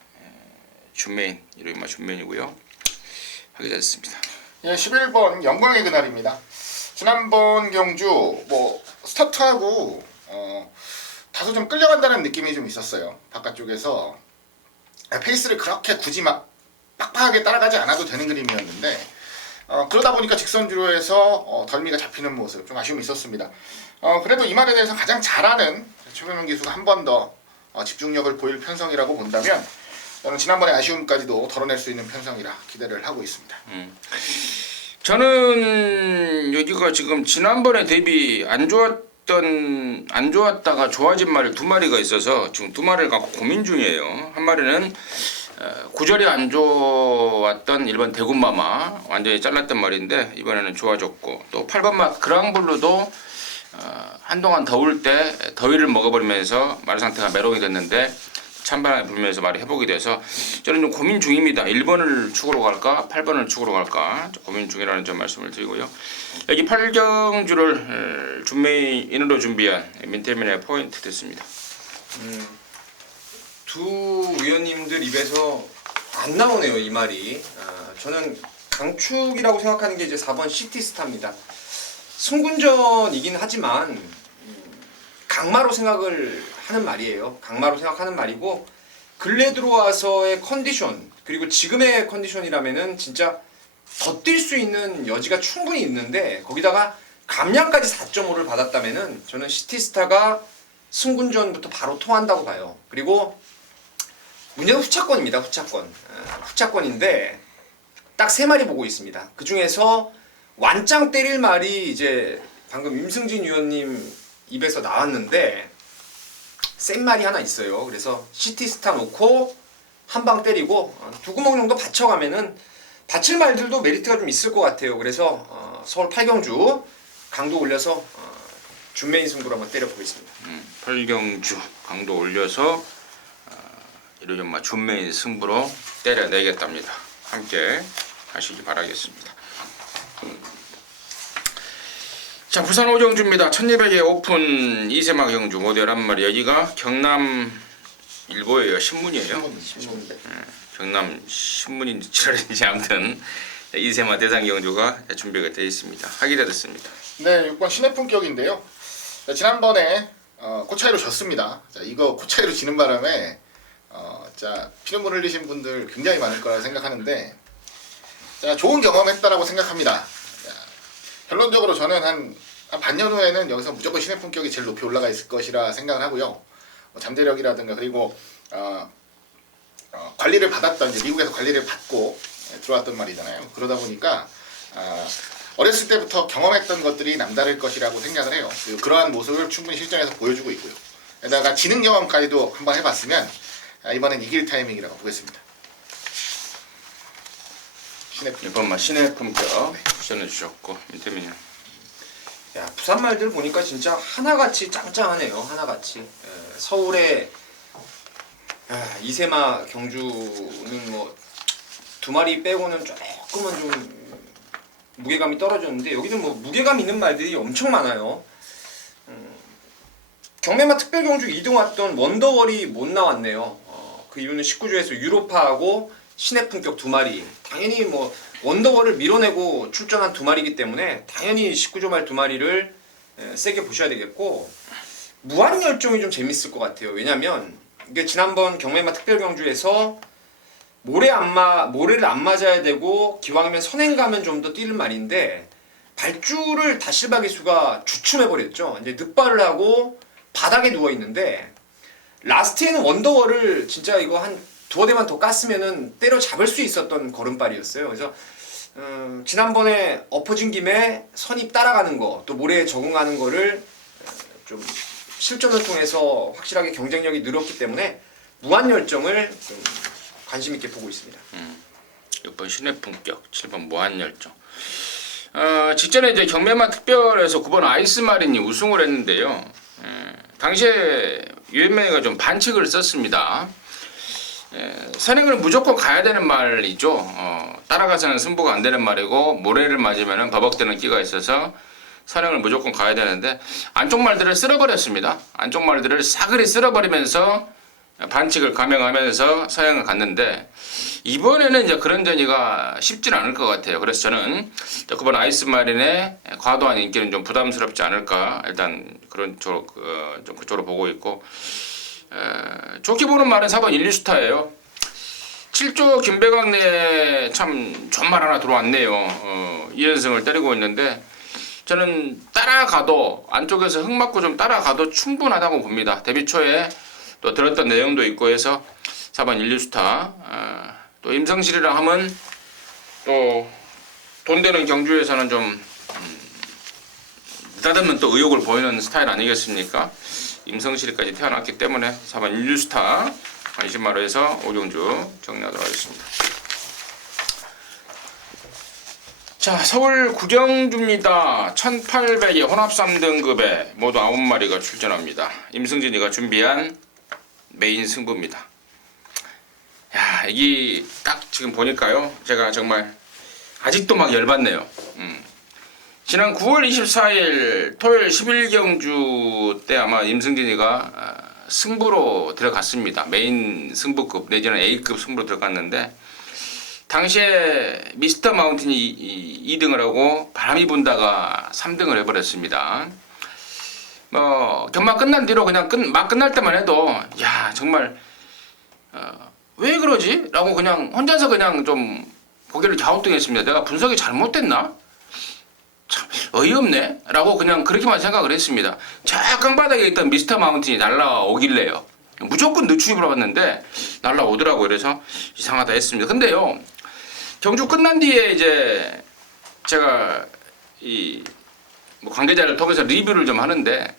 준메인, 이름이 준메인이고요. 하게 됐습니다. 예, 11번 영광의 그날입니다. 지난번 경주 뭐 스타트하고 다소 좀 끌려간다는 느낌이 좀 있었어요. 바깥쪽에서 페이스를 그렇게 굳이 막 빡빡하게 따라가지 않아도 되는 그림이었는데 그러다 보니까 직선주로에서 덜미가 잡히는 모습 좀 아쉬움이 있었습니다. 그래도 이 말에 대해서 가장 잘하는 최병현 기수가 한 번 더 집중력을 보일 편성이라고 본다면 저는 지난번에 아쉬움까지도 덜어낼 수 있는 편성이라 기대를 하고 있습니다. 저는 여기가 지금 지난번에 대비 안 좋았다가 좋아진 말이 두 마리가 있어서 지금 두 마리를 갖고 고민 중이에요. 한 마리는 구절이 안 좋았던 일본 대군마마 완전히 잘랐던 말인데 이번에는 좋아졌고 또 8번 맛 그랑블루도 한동안 더울 때 더위를 먹어버리면서 말 상태가 메롱이 됐는데 찬바람이 불면서 말이 회복이 돼서 저는 좀 고민 중입니다. 1번을 축으로 갈까 8번을 축으로 갈까 고민 중이라는 점 말씀을 드리고요. 여기 8경주를 준메인으로 준비한 민태민의 포인트 됐습니다. 두 위원님들 입에서 안 나오네요 이 말이. 저는 강축이라고 생각하는 게 이제 4번 시티스타입니다. 승군전이긴 하지만 강마로 생각을 하는 말이에요. 강마로 생각하는 말이고 근래 들어와서의 컨디션 그리고 지금의 컨디션이라면은 진짜 더 뛸 수 있는 여지가 충분히 있는데 거기다가 감량까지 4.5를 받았다면은 저는 시티스타가 승군전부터 바로 통한다고 봐요. 그리고 문제는 후차권입니다. 후차권인데 딱 세 마리 보고 있습니다. 그 중에서 완짱 때릴 말이 이제 방금 임승진 위원님 입에서 나왔는데 센 말이 하나 있어요. 그래서 시티스타 놓고 한 방 때리고 두 구멍 정도 받쳐가면은 받칠 말들도 메리트가 좀 있을 것 같아요. 그래서 서울 8경주 강도 올려서 준메인 승부로 한번 때려보겠습니다. 8경주 강도 올려서 이러면 준메인 승부로 때려내겠답니다. 함께 하시기 바라겠습니다. 자, 부산 오정주입니다. 1200의 오픈 2세마 경주 모두 11마리. 여기가 경남 일보예요. 신문이에요. 신문인데. 경남 신문인지 지랄인지 아무튼 2세마 대상 경주가 준비가 되어 있습니다. 하기가 됐습니다. 네, 6번 신의 품격인데요. 자, 지난번에 코차이로 졌습니다. 자, 이거 코차이로 지는 바람에 자, 피눈물 흘리신 분들 굉장히 많을 거라 생각하는데, 자, 좋은 경험했다라고 생각합니다. 자, 결론적으로 저는 한 반년 후에는 여기서 무조건 신의 품격이 제일 높이 올라가 있을 것이라 생각을 하고요. 뭐 잠재력이라든가 그리고 관리를 받았던, 이제 미국에서 관리를 받고 들어왔던 말이잖아요. 그러다 보니까 어렸을 때부터 경험했던 것들이 남다를 것이라고 생각을 해요. 그리고 그러한 모습을 충분히 실전에서 보여주고 있고요. 게다가 지능 경험까지도 한번 해봤으면 이번엔 이길 타이밍이라고 보겠습니다. 신의 품격. 이번만 신의 품격 추천해 주셨고 민태민이 야, 부산 말들 보니까 진짜 하나같이 짱짱하네요. 하나같이. 서울의 이세마 경주는 뭐 두 마리 빼고는 조금은 좀 무게감이 떨어졌는데, 여기는 뭐 무게감 있는 말들이 엄청 많아요. 경매마 특별경주 2등 왔던 원더월이 못 나왔네요. 그 이유는 19조에서 유로파하고 신의 품격 두 마리. 당연히 뭐 원더월을 밀어내고 출전한 두 마리이기 때문에 당연히 19조 말 두 마리를 세게 보셔야 되겠고, 무한열정이 좀 재밌을 것 같아요. 왜냐면 이게 지난번 경매마 특별경주에서 모래를 안 맞아야 되고 기왕이면 선행 가면 좀 더 뛰는 말인데, 발주를 다실바 기수가 주춤해버렸죠. 이제 늑발을 하고 바닥에 누워 있는데, 라스트에는 원더월을 진짜 이거 한 두어 대만 더 깠으면은 때려 잡을 수 있었던 걸음발이었어요. 그래서 지난번에 엎어진 김에 선입 따라가는 거, 또 모래에 적응하는 거를 좀 실전을 통해서 확실하게 경쟁력이 늘었기 때문에 무한열정을 좀 관심 있게 보고 있습니다. 6번 신의 품격, 7번 무한열정. 직전에 이제 경매마 특별에서 9번 아이스마린이 우승을 했는데요. 당시에 유엔메이가 좀 반칙을 썼습니다. 선행을 무조건 가야 되는 말이죠. 따라가서는 승부가 안 되는 말이고, 모래를 맞으면 버벅대는 끼가 있어서 선행을 무조건 가야 되는데 안쪽 말들을 쓸어버렸습니다. 안쪽 말들을 싸그리 쓸어버리면서 반칙을 감행하면서 선행을 갔는데, 이번에는 이제 그런 전이가 쉽지는 않을 것 같아요. 그래서 저는 9번 아이스마린의 과도한 인기는 좀 부담스럽지 않을까, 일단 그런 좀 그쪽으로 보고 있고, 좋게 보는 말은 4번 일리스타예요. 7조 김배광래 참 좋은 말 하나 들어왔네요. 2연승을 때리고 있는데, 저는 따라가도 안쪽에서 흙 맞고 좀 따라가도 충분하다고 봅니다. 데뷔 초에 또 들었던 내용도 있고 해서 4번 일리스타. 또 임성실이랑 하면 또 돈 되는 경주에서는 좀 느닷없는 또 의욕을 보이는 스타일 아니겠습니까? 임성실이까지 태어났기 때문에 4번 일리스타 관심마로 해서 오정주 정리하도록 하겠습니다. 자, 서울 구경주입니다. 1800의 혼합 3등급에 모두 9마리가 출전합니다. 임승진이가 준비한 메인 승부입니다. 야, 이게 딱 지금 보니까요, 제가 정말 아직도 막 열받네요. 지난 9월 24일 토요일 11경주 때 아마 임승진이가 승부로 들어갔습니다. 메인 승부급 내지는 A급 승부로 들어갔는데, 당시에 미스터 마운틴이 2등을 하고 바람이 분다가 3등을 해버렸습니다. 경마 끝난 뒤로 그냥 막 끝날 때만 해도 야, 정말 왜 그러지? 라고 그냥 혼자서 그냥 좀 고개를 갸우뚱했습니다. 내가 분석이 잘못됐나? 참 어이없네? 라고 그냥 그렇게만 생각을 했습니다. 저 강바닥에 있던 미스터 마운틴이 날라오길래요. 무조건 늦추입을 해봤는데 날라오더라고요. 그래서 이상하다 했습니다. 근데요, 경주 끝난 뒤에 이제 제가 뭐 관계자를 통해서 리뷰를 좀 하는데,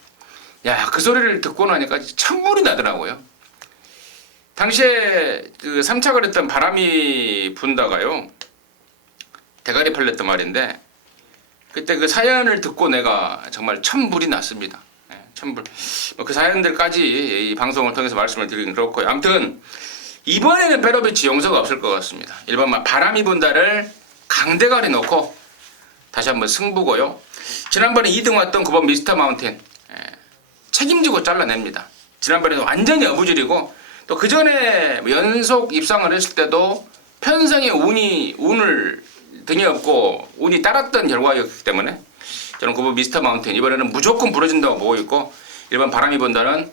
야, 그 소리를 듣고 나니까 찬물이 나더라고요. 당시에 그 3착을 했던 바람이 분다가요, 대가리 팔렸던 말인데, 그때 그 사연을 듣고 내가 정말 천불이 났습니다. 천불. 그 사연들까지 이 방송을 통해서 말씀을 드리긴 그렇고요. 아무튼 이번에는 페로비치 용서가 없을 것 같습니다. 일반 바람이 분다를 강대가리 놓고 다시 한번 승부고요. 지난번에 2등 왔던 9번 미스터 마운틴 책임지고 잘라냅니다. 지난번에는 완전히 어부질이고 또 그 전에 연속 입상을 했을 때도 편성의 운을 등에 업고 운이 따랐던 결과였기 때문에 저는 9번 미스터 마운틴 이번에는 무조건 부러진다고 보고 있고 1번 바람이 분다는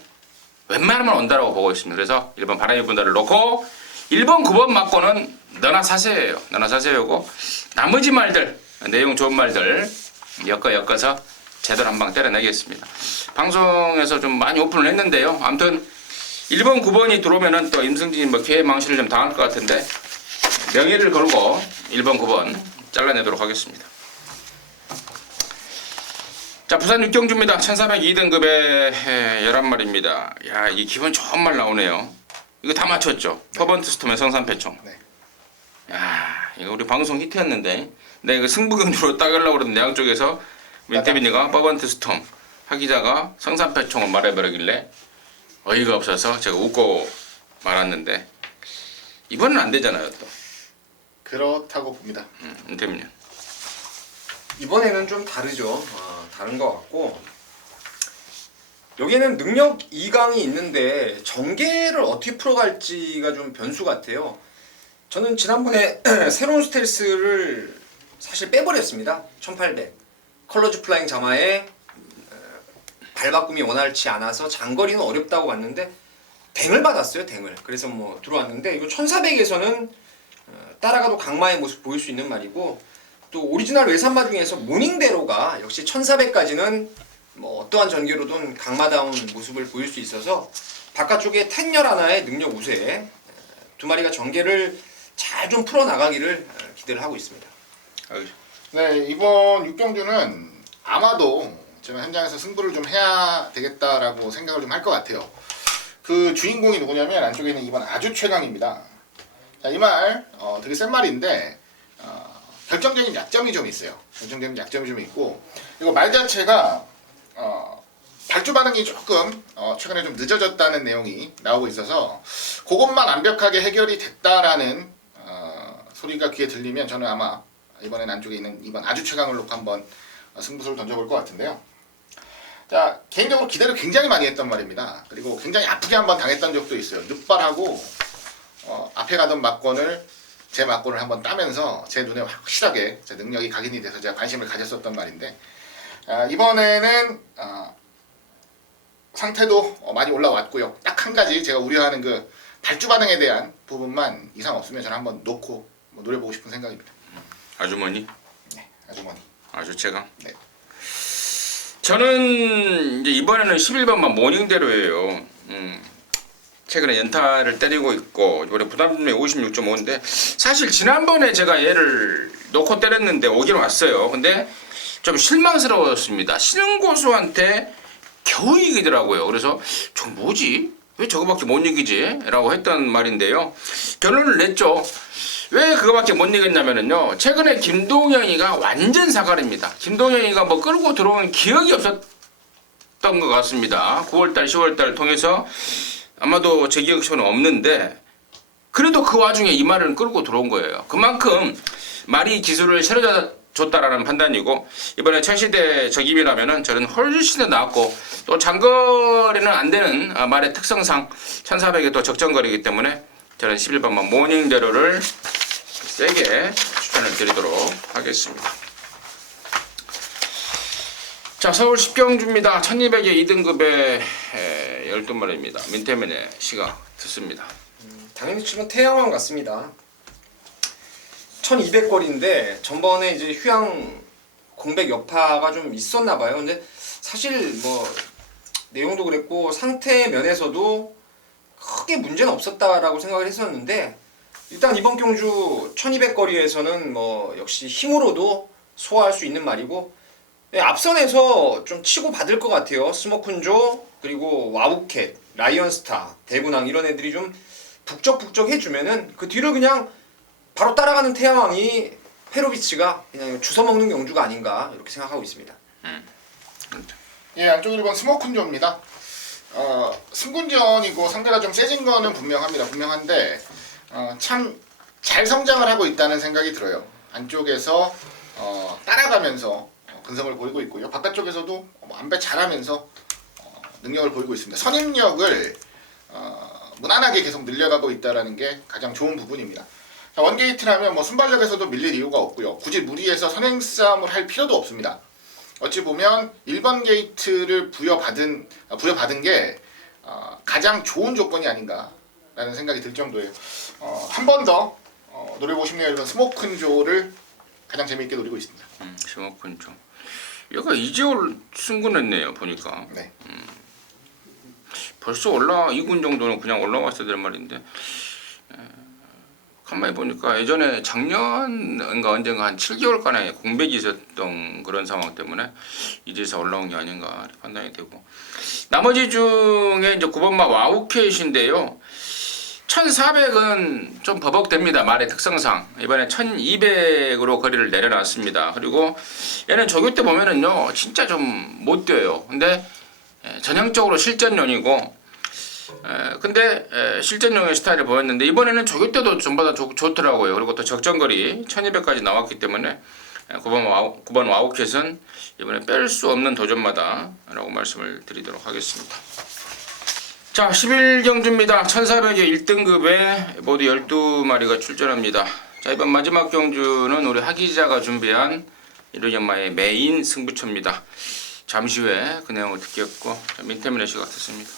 웬만하면 온다라고 보고 있습니다. 그래서 1번 바람이 분다를 놓고 1번 9번 맞고는 너나 사세요예요. 너나 사세요고 나머지 말들 내용 좋은 말들 엮어서 제대로 한 방 때려내겠습니다. 방송에서 좀 많이 오픈을 했는데요. 아무튼 1번 9번이 들어오면은 또 임승진이 뭐 기회 망실을 좀 당할 것 같은데 명예를 걸고 1번 9번 잘라내도록 하겠습니다. 자, 부산 육경주입니다. 1402등급의 11마리입니다. 야, 이 기분 좋은 말 나오네요. 이거 다 맞췄죠? 퍼번트 스톰의 성산패총. 네. 야, 이거 우리 방송 히트였는데 내가 이거 승부경주로 따가려고 그러는데 양쪽에서 민태빈이가 퍼번트 스톰, 하기자가 성산패총을 말해버리길래 어이가 없어서 제가 웃고 말았는데 이번은 안 되잖아요 또. 그렇다고 봅니다. 민태빈이. 이번에는 좀 다르죠. 다른 것 같고 여기에는 능력 2강이 있는데 전개를 어떻게 풀어갈지가 좀 변수 같아요. 저는 지난번에 새로운 스텔스를 사실 빼버렸습니다. 1800 컬러즈 플라잉 자마에 발바꿈이 원활치 않아서 장거리는 어렵다고 봤는데 댕을 받았어요. 댕을. 그래서 뭐 들어왔는데 이거 1400에서는 따라가도 강마의 모습 보일 수 있는 말이고 또 오리지널 외산마 중에서 모닝대로가 역시 1400까지는 뭐 어떠한 전개로든 강마다운 모습을 보일 수 있어서 바깥쪽에 텐열 하나의 능력 우세에 두 마리가 전개를 잘 좀 풀어나가기를 기대를 하고 있습니다. 네, 이번 육경주는 아마도 제가 현장에서 승부를 좀 해야 되겠다라고 생각을 좀 할 것 같아요. 그 주인공이 누구냐면 안쪽에 있는 이번 아주 최강입니다. 자, 이 말 되게 센 말인데 결정적인 약점이 좀 있어요. 결정적인 약점이 좀 있고 그리고 말 자체가 발주 반응이 조금 최근에 좀 늦어졌다는 내용이 나오고 있어서 그것만 완벽하게 해결이 됐다라는 소리가 귀에 들리면 저는 아마 이번엔 안쪽에 있는 이번 아주 최강을 놓고 한번 승부수를 던져볼 것 같은데요. 자, 개인적으로 기대를 굉장히 많이 했던 말입니다. 그리고 굉장히 아프게 한번 당했던 적도 있어요. 늑발하고 앞에 가던 막권을 제 막권을 한번 따면서 제 눈에 확실하게 제 능력이 각인이 돼서 제가 관심을 가졌었던 말인데 이번에는 상태도 많이 올라왔고요. 딱 한 가지 제가 우려하는 그 발주 반응에 대한 부분만 이상 없으면 저는 한번 놓고 노려보고 싶은 생각입니다. 아주머니? 네, 아주머니. 아주 최강? 네. 저는 이제 이번에는 11번만 모닝대로예요. 최근에 연타를 때리고 있고 이번에 부담금이 56.5인데 사실 지난번에 제가 얘를 놓고 때렸는데 오긴 왔어요. 근데 좀 실망스러웠습니다. 신고수한테 겨우 이기더라고요. 그래서 저 뭐지? 왜 저거밖에 못 이기지? 라고 했던 말인데요. 결론을 냈죠. 왜 그거밖에 못 이겼냐면요. 최근에 김동영이가 완전 사갈입니다. 김동영이가 뭐 끌고 들어온 기억이 없었던 것 같습니다. 9월달, 10월달 통해서 아마도 제 기억처럼 없는데 그래도 그 와중에 이 말을 끌고 들어온 거예요. 그만큼 말이 기술을 실어줬다라는 판단이고 이번에 천시대 적임이라면은 저는 훨씬 더 나았고 또 장거리는 안 되는 말의 특성상 1400이 또 적정거리이기 때문에 저는 11번만 모닝대로를 세게 추천을 드리도록 하겠습니다. 자, 서울 10경주입니다. 1200의 2등급의 12마리입니다. 민태민의 시가 듣습니다. 당연히 치면 태양왕 같습니다. 1200거리인데 전번에 이제 휴양 공백 여파가 좀 있었나 봐요. 근데 사실 뭐 내용도 그랬고 상태 면에서도 크게 문제는 없었다라고 생각을 했었는데 일단 이번 경주 1200거리에서는 뭐 역시 힘으로도 소화할 수 있는 말이고 앞선에서 좀 치고 받을 것 같아요. 스모큰조 그리고 와우캣, 라이언스타, 대군왕 이런 애들이 좀 북적북적 해주면은 그 뒤를 그냥 바로 따라가는 태양왕이 페로비치가 그냥 주워먹는 경주가 아닌가 이렇게 생각하고 있습니다. 예, 안쪽 1번 스모큰조입니다. 승군전이고 상대가 좀 세진 거는 분명한데 참 잘 성장을 하고 있다는 생각이 들어요. 안쪽에서 따라가면서 근성을 보이고 있고요. 바깥쪽에서도 안배 잘하면서 능력을 보이고 있습니다. 선임력을 무난하게 계속 늘려가고 있다는 게 가장 좋은 부분입니다. 자, 원게이트라면 뭐 순발력에서도 밀릴 이유가 없고요. 굳이 무리해서 선행 싸움을 할 필요도 없습니다. 어찌 보면 1번 게이트를 부여받은 게 가장 좋은 조건이 아닌가라는 생각이 들 정도예요. 한 번 더 노려보시면 1번 스모큰조를 가장 재미있게 노리고 있습니다. 스모큰조. 얘가 이제 승군했네요 보니까. 네. 벌써 2군 정도는 그냥 올라왔어야 될 말인데. 가만히 보니까 예전에 작년인가 언젠가 한 7개월간의 공백이 있었던 그런 상황 때문에 이제서 올라온 게 아닌가 판단이 되고, 나머지 중에 이제 9번마 와우캣인데요. 1400은 좀 버벅됩니다. 말의 특성상. 이번에 1200으로 거리를 내려놨습니다. 그리고 얘는 조교 때 보면은요 진짜 좀 못 뛰어요. 근데 전형적으로 실전용이고, 근데 실전용의 스타일을 보였는데 이번에는 조교 때도 전보다 좋더라고요. 그리고 또 적정거리 1200까지 나왔기 때문에 9번 와우캣은 이번에 뺄 수 없는 도전마다 라고 말씀을 드리도록 하겠습니다. 자, 11경주입니다. 1400의 1등급에 모두 12마리가 출전합니다. 자, 이번 마지막 경주는 우리 하기자가 준비한 이루연마의 메인 승부처입니다. 잠시 후에 그 내용을 듣겠고, 민태민의 시가 듣습니다.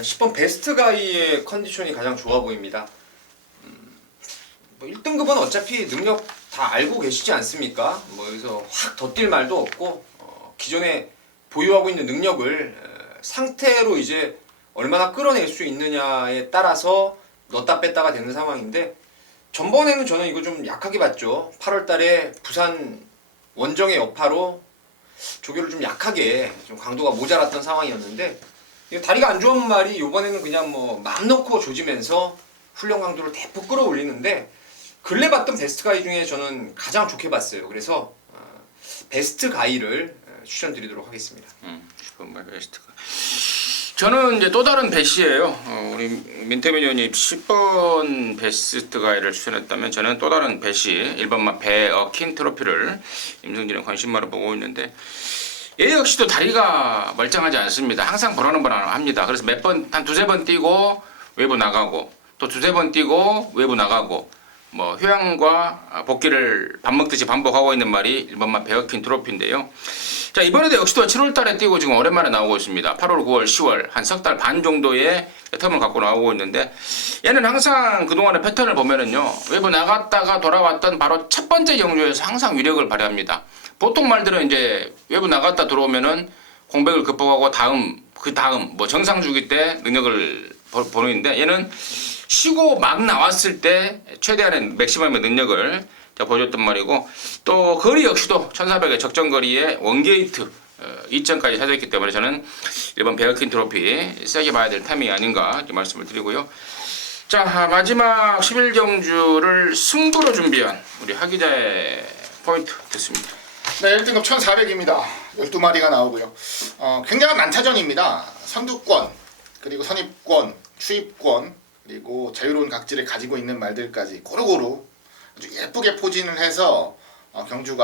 10번 베스트가이의 컨디션이 가장 좋아 보입니다. 뭐 1등급은 어차피 능력 다 알고 계시지 않습니까? 뭐 여기서 확 덧뛸 말도 없고, 기존에 보유하고 있는 능력을 상태로 이제 얼마나 끌어낼 수 있느냐에 따라서 넣었다 뺐다가 되는 상황인데, 전번에는 저는 이거 좀 약하게 봤죠. 8월달에 부산 원정의 여파로 조교를 좀 약하게, 좀 강도가 모자랐던 상황이었는데, 다리가 안 좋은 말이 이번에는 그냥 뭐 맘 놓고 조지면서 훈련 강도를 대폭 끌어올리는데, 근래 봤던 베스트 가이 중에 저는 가장 좋게 봤어요. 그래서 베스트 가이를 추천드리도록 하겠습니다. 10번 베스트가. 저는 이제 또 다른 배시예요. 우리 민태민 의원님 10번 베스트 가이를 추천했다면, 저는 또 다른 배시 1번마 베어킨 트로피를 임승진의 관심마로 보고 있는데, 얘 역시도 다리가 멀쩡하지 않습니다. 항상 불안불안 합니다. 그래서 몇 번, 한 두세 번 뛰고 외부 나가고, 또 두세 번 뛰고 외부 나가고, 뭐 휴양과 복귀를 밥 먹듯이 반복하고 있는 말이 1번마 베어킨 트로피인데요. 자, 이번에도 역시도 7월달에 뛰고 지금 오랜만에 나오고 있습니다. 8월, 9월, 10월 한 석 달 반 정도의 텀을 갖고 나오고 있는데, 얘는 항상 그동안의 패턴을 보면은요, 외부 나갔다가 돌아왔던 바로 첫 번째 경주에서 항상 위력을 발휘합니다. 보통 말들은 이제 외부 나갔다 들어오면은 공백을 극복하고 그 다음 뭐 정상 주기 때 능력을 보이는데, 얘는 쉬고 막 나왔을 때 최대한의 맥시멈의 능력을 보여줬단 말이고, 또 거리 역시도 1400의 적정거리에 원게이트 2점까지 찾아있기 때문에 저는 1번 베어킨 트로피 세게 봐야 될 타이밍이 아닌가 이렇게 말씀을 드리고요. 자, 마지막 11경주를 승부로 준비한 우리 하기자의 포인트 듣습니다. 네, 1등급 1400입니다. 12마리가 나오고요. 굉장한 난타전입니다. 선두권, 그리고 선입권, 추입권, 그리고 자유로운 각질을 가지고 있는 말들까지 고루고루 아주 예쁘게 포진을 해서 경주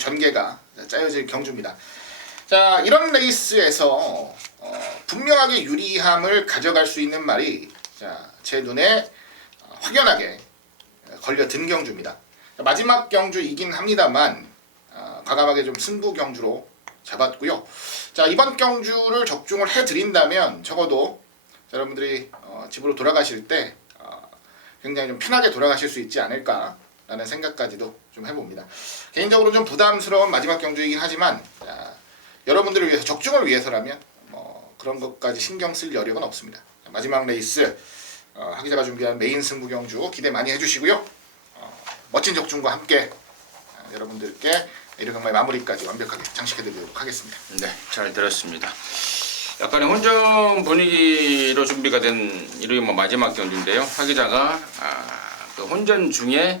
전개가 짜여질 경주입니다. 자, 이런 레이스에서 분명하게 유리함을 가져갈 수 있는 말이 제 눈에 확연하게 걸려든 경주입니다. 마지막 경주이긴 합니다만 과감하게 좀 승부 경주로 잡았고요. 자, 이번 경주를 적중을 해드린다면 적어도 여러분들이 집으로 돌아가실 때 굉장히 좀 편하게 돌아가실 수 있지 않을까라는 생각까지도 좀 해봅니다. 개인적으로 좀 부담스러운 마지막 경주이긴 하지만 여러분들을 위해서, 적중을 위해서라면 그런 것까지 신경 쓸 여력은 없습니다. 마지막 레이스 하기자가 준비한 메인 승부 경주 기대 많이 해주시고요. 멋진 적중과 함께 여러분들께 이르경마의 마무리까지 완벽하게 장식해드리도록 하겠습니다. 네, 잘 들었습니다. 약간의 혼전 분위기로 준비가 된 이루경마 마지막 경주인데요. 하기자가 그 혼전 중에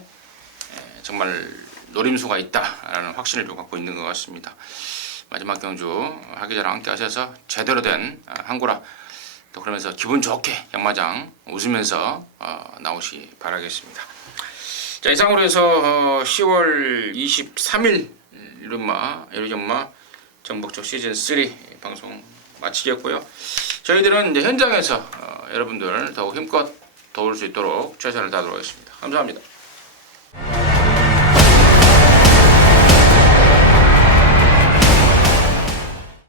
정말 노림수가 있다라는 확신을 좀 갖고 있는 것 같습니다. 마지막 경주 하기자랑 함께 하셔서 제대로 된 항구라, 또 그러면서 기분 좋게 경마장 웃으면서 나오시 바라겠습니다. 자, 이상으로 해서 10월 23일 이루정마 정복적 시즌 3 방송 마치겠고요. 저희들은 이제 현장에서 여러분들 더욱 힘껏 도울 수 있도록 최선을 다하도록 하겠습니다. 감사합니다.